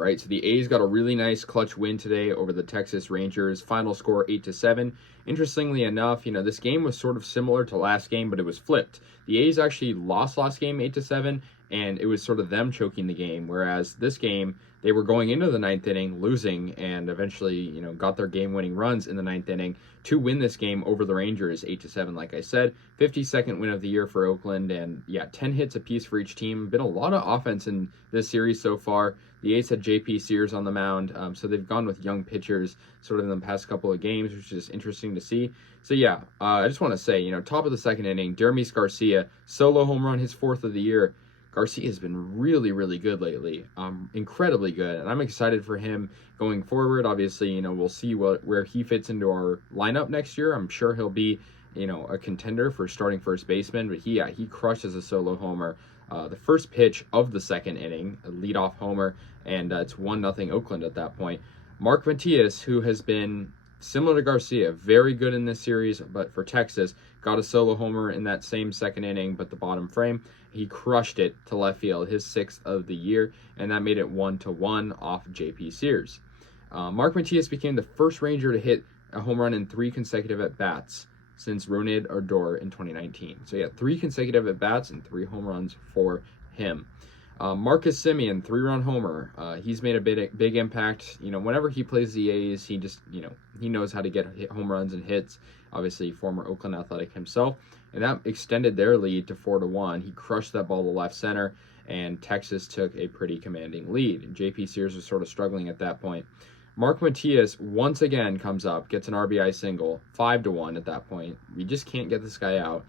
right? So the A's got a really nice clutch win today over the Texas Rangers. Final score 8-7. Interestingly enough, this game was sort of similar to last game, but it was flipped. The A's actually lost last game 8-7, and it was sort of them choking the game, whereas this game, they were going into the ninth inning losing and eventually, got their game-winning runs in the ninth inning to win this game over the Rangers 8-7, like I said. 52nd win of the year for Oakland, and 10 hits apiece for each team. Been a lot of offense in this series so far. The A's had J.P. Sears on the mound, so they've gone with young pitchers sort of in the past couple of games, which is interesting to see. So I just want to say, top of the second inning, Dermis Garcia, solo home run, his 4th of the year. Garcia has been really, really good lately, incredibly good, and I'm excited for him going forward. Obviously, we'll see where he fits into our lineup next year. I'm sure he'll be, a contender for starting first baseman, but he crushes a solo homer. The first pitch of the second inning, a leadoff homer, and it's 1-0 Oakland at that point. Mark Matias, who has been similar to Garcia, very good in this series, but for Texas, got a solo homer in that same second inning, but the bottom frame. He crushed it to left field, his 6th of the year, and that made it 1-1 off J.P. Sears. Mark Matias became the first Ranger to hit a home run in 3 consecutive at-bats since Ronald Odor in 2019. So 3 consecutive at-bats and 3 home runs for him. Marcus Semien, 3-run homer. He's made a big impact. Whenever he plays the A's, he just, he knows how to get home runs and hits. Obviously, former Oakland Athletic himself. And that extended their lead to 4-1. He crushed that ball to left center, and Texas took a pretty commanding lead. And J.P. Sears was sort of struggling at that point. Mark Matias once again comes up, gets an RBI single, 5-1 at that point. We just can't get this guy out.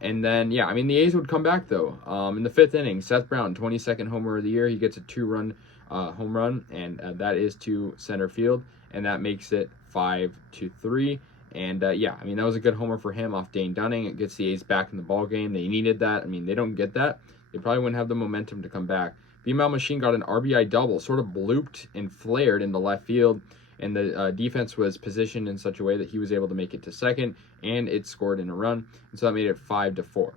And then, the A's would come back, though. In the 5th inning, Seth Brown, 22nd homer of the year. He gets a 2-run home run, and that is to center field, and that makes it 5-3. And, that was a good homer for him off Dane Dunning. It gets the A's back in the ball game. They needed that. They don't get that. They probably wouldn't have the momentum to come back. Female Machine got an RBI double, sort of blooped and flared into left field, and the defense was positioned in such a way that he was able to make it to second, and it scored in a run, and so that made it 5-4.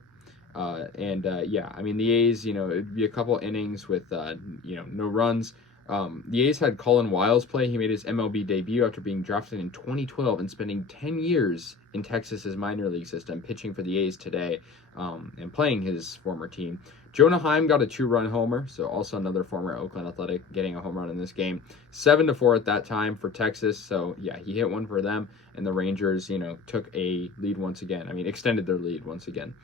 The A's, it'd be a couple innings with, no runs. The A's had Colin Wiles play. He made his MLB debut after being drafted in 2012 and spending 10 years in Texas's minor league system, pitching for the A's today, and playing his former team. Jonah Heim got a 2-run homer, so also another former Oakland Athletic getting a home run in this game. 7-4 at that time for Texas, so he hit one for them, and the Rangers, took a lead once again. Extended their lead once again.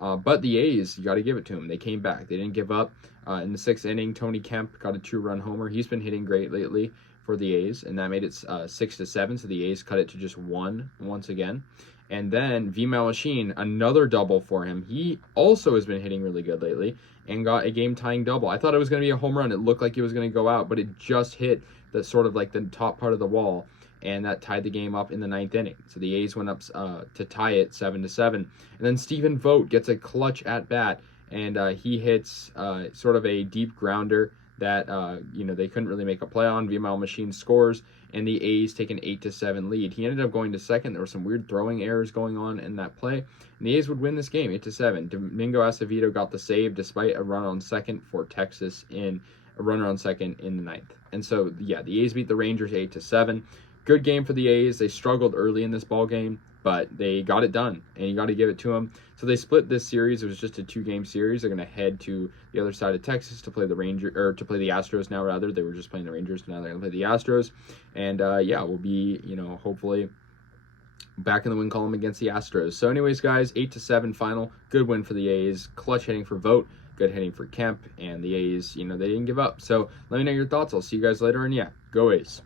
But the A's, you got to give it to them. They came back. They didn't give up. In the 6th inning, Tony Kemp got a 2-run homer. He's been hitting great lately for the A's, and that made it 6-7, so the A's cut it to just 1 once again. And then Female Machine, another double for him. He also has been hitting really good lately and got a game-tying double. I thought it was going to be a home run. It looked like it was going to go out, but it just hit the sort of like the top part of the wall, and that tied the game up in the 9th inning. So the A's went up to tie it 7-7. And then Stephen Vogt gets a clutch at-bat, and he hits sort of a deep grounder that they couldn't really make a play on. Female Machine scores, and the A's take an 8-7 lead. He ended up going to second. There were some weird throwing errors going on in that play, and the A's would win this game 8-7. Domingo Acevedo got the save despite a run on second for Texas in a runner on second in the 9th. And so the A's beat the Rangers 8-7. Good game for the A's. They struggled early in this ball game, but they got it done, and you got to give it to them. So they split this series. It was just a 2-game series. They're going to head to the other side of Texas to play the Astros now, rather. They were just playing the Rangers, but now they're going to play the Astros. And, we'll be, hopefully back in the win column against the Astros. So anyways, guys, 8-7 final. Good win for the A's. Clutch hitting for Vogt. Good hitting for Kemp. And the A's, they didn't give up. So let me know your thoughts. I'll see you guys later. And, go A's.